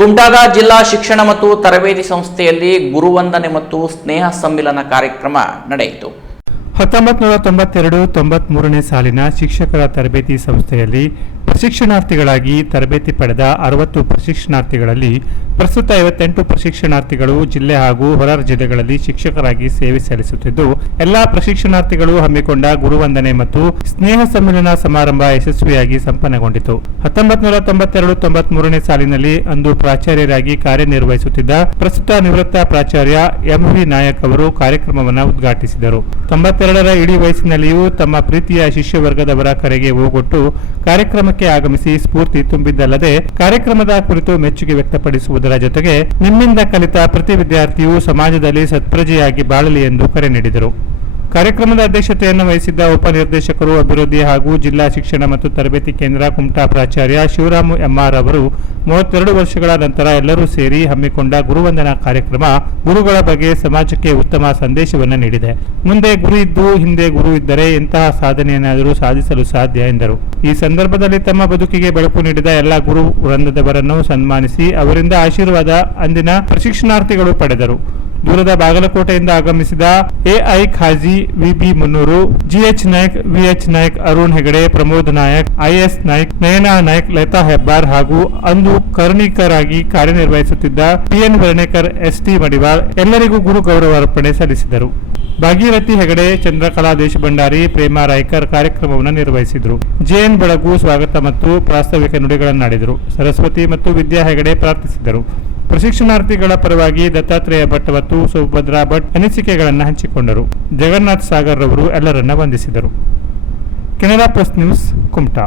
ಕುಮಟಾದ ಜಿಲ್ಲಾ ಶಿಕ್ಷಣ ಮತ್ತು ತರಬೇತಿ ಸಂಸ್ಥೆಯಲ್ಲಿ ಗುರುವಂದನೆ ಮತ್ತು ಸ್ನೇಹ ಸಮ್ಮಿಲನ ಕಾರ್ಯಕ್ರಮ ನಡೆಯಿತು. ಹತ್ತೊಂಬತ್ತು ನೂರ ತೊಂಬತ್ತೆರಡು ತೊಂಬತ್ಮೂರನೇ ಸಾಲಿನ ಶಿಕ್ಷಕರ ತರಬೇತಿ ಸಂಸ್ಥೆಯಲ್ಲಿ ಪ್ರಶಿಕ್ಷಣಾರ್ಥಿಗಳಾಗಿ ತರಬೇತಿ ಪಡೆದ ಅರವತ್ತು ಪ್ರಶಿಕ್ಷಣಾರ್ಥಿಗಳಲ್ಲಿ ಪ್ರಸ್ತುತ ಐವತ್ತೆಂಟು ಪ್ರಶಿಕ್ಷಣಾರ್ಥಿಗಳು ಜಿಲ್ಲೆ ಹಾಗೂ ಹೊರ ಜಿಲ್ಲೆಗಳಲ್ಲಿ ಶಿಕ್ಷಕರಾಗಿ ಸೇವೆ ಸಲ್ಲಿಸುತ್ತಿದ್ದು, ಎಲ್ಲಾ ಪ್ರಶಿಕ್ಷಣಾರ್ಥಿಗಳು ಹಮ್ಮಿಕೊಂಡ ಗುರುವಂದನೆ ಮತ್ತು ಸ್ನೇಹ ಸಮ್ಮೇಳನ ಸಮಾರಂಭ ಯಶಸ್ವಿಯಾಗಿ ಸಂಪನ್ನಗೊಂಡಿತು. ಹತ್ತೊಂಬತ್ ನೂರ ತೊಂಬತ್ತೆರಡು ತೊಂಬತ್ಮೂರನೇ ಸಾಲಿನಲ್ಲಿ ಅಂದು ಪ್ರಾಚಾರ್ಯರಾಗಿ ಕಾರ್ಯನಿರ್ವಹಿಸುತ್ತಿದ್ದ ಪ್ರಸ್ತುತ ನಿವೃತ್ತ ಪ್ರಾಚಾರ್ಯ ಎಂ ವಿ ನಾಯಕ್ ಅವರು ಕಾರ್ಯಕ್ರಮವನ್ನು ಉದ್ಘಾಟಿಸಿದರು. ತೊಂಬತ್ತೆರಡರ ಇಡೀ ವಯಸ್ಸಿನಲ್ಲಿಯೂ ತಮ್ಮ ಪ್ರೀತಿಯ ಶಿಷ್ಯ ವರ್ಗದವರ ಕರೆಗೆ ಓಗೊಟ್ಟು ಕಾರ್ಯಕ್ರಮಕ್ಕೆ ಆಗಮಿಸಿ ಸ್ಫೂರ್ತಿ ತುಂಬಿದ್ದಲ್ಲದೆ, ಕಾರ್ಯಕ್ರಮದ ಕುರಿತು ಮೆಚ್ಚುಗೆ ವ್ಯಕ್ತಪಡಿಸುವುದರ ಜೊತೆಗೆ ನಿಮ್ಮಿಂದ ಕಲಿತ ಪ್ರತಿ ವಿದ್ಯಾರ್ಥಿಯು ಸಮಾಜದಲ್ಲಿ ಸತ್ಪ್ರಜೆಯಾಗಿ ಬಾಳಲಿ ಎಂದು ಕರೆ ನೀಡಿದರು. ಕಾರ್ಯಕ್ರಮದ ಅಧ್ಯಕ್ಷತೆಯನ್ನು ವಹಿಸಿದ್ದ ಉಪನಿರ್ದೇಶಕರು, ಅಭಿವೃದ್ಧಿ ಹಾಗೂ ಜಿಲ್ಲಾ ಶಿಕ್ಷಣ ಮತ್ತು ತರಬೇತಿ ಕೇಂದ್ರ ಕುಮಟಾ ಪ್ರಾಚಾರ್ಯ ಶಿವರಾಮು ಎಂಆರ್ ಅವರು ಮೂವತ್ತೆರಡು ವರ್ಷಗಳ ನಂತರ ಎಲ್ಲರೂ ಸೇರಿ ಹಮ್ಮಿಕೊಂಡ ಗುರುವಂದನಾ ಕಾರ್ಯಕ್ರಮ ಗುರುಗಳ ಬಗ್ಗೆ ಸಮಾಜಕ್ಕೆ ಉತ್ತಮ ಸಂದೇಶವನ್ನು ನೀಡಿದೆ. ಮುಂದೆ ಗುರು ಇದ್ದು ಹಿಂದೆ ಗುರು ಇದ್ದರೆ ಇಂತಹ ಸಾಧನೆಯನ್ನಾದರೂ ಸಾಧಿಸಲು ಸಾಧ್ಯ, ಎಂದರು. ಈ ಸಂದರ್ಭದಲ್ಲಿ ತಮ್ಮ ಬದುಕಿಗೆ ಬೆಳಕು ನೀಡಿದ ಎಲ್ಲ ಗುರು ವೃಂದದವರನ್ನು ಸನ್ಮಾನಿಸಿ ಅವರಿಂದ ಆಶೀರ್ವಾದ, ಅಂದಿನ ಪ್ರಶಿಕ್ಷಣಾರ್ಥಿಗಳು ಪಡೆದರು. ದೂರದ ಬಾಗಲಕೋಟೆಯಿಂದ ಆಗಮಿಸಿದ AI Kazi VB Munnur, GH Nayak, VH Nayak, Arun Hegde, Pramod Nayak, IS Nayak, Nayana Nayak, Latha Hebbar ಹಾಗೂ ಅಂದು ಕರ್ಣಿಕರಾಗಿ ಕಾರ್ಯನಿರ್ವಹಿಸುತ್ತಿದ್ದ ಪಿಎನ್ ವರ್ಣೇಕರ್ ಎಸ್ಟಿ ಮಡಿವಾಳ್ ಎಲ್ಲರಿಗೂ ಗುರು ಗೌರವ ಅರ್ಪಣೆ ಸಲ್ಲಿಸಿದರು. ಭಾಗೀರಥಿ ಹೆಗಡೆ, ಚಂದ್ರಕಲಾ ದೇಶಭಂಡಾರಿ, ಪ್ರೇಮ ರಾಯ್ಕರ್ ಕಾರ್ಯಕ್ರಮವನ್ನು ನಿರ್ವಹಿಸಿದರು. ಜೆಎನ್ ಬೆಳಗು ಸ್ವಾಗತ ಮತ್ತು ಪ್ರಾಸ್ತಾವಿಕ ನುಡಿಗಳನ್ನಾಡಿದರು. ಸರಸ್ವತಿ ಮತ್ತು ವಿದ್ಯಾ ಹೆಗಡೆ ಪ್ರಾರ್ಥಿಸಿದರು. ಪ್ರಶಿಕ್ಷಣಾರ್ಥಿಗಳ ಪರವಾಗಿ ದತ್ತಾತ್ರೇಯ ಭಟ್ ಮತ್ತು ಸುಭದ್ರಾ ಭಟ್ ಅನಿಸಿಕೆಗಳನ್ನು ಹಂಚಿಕೊಂಡರು. ಜಗನ್ನಾಥ್ ಸಾಗರ್ ರವರು ಎಲ್ಲರನ್ನ ವಂದಿಸಿದರು. Canara Press News, Kumta.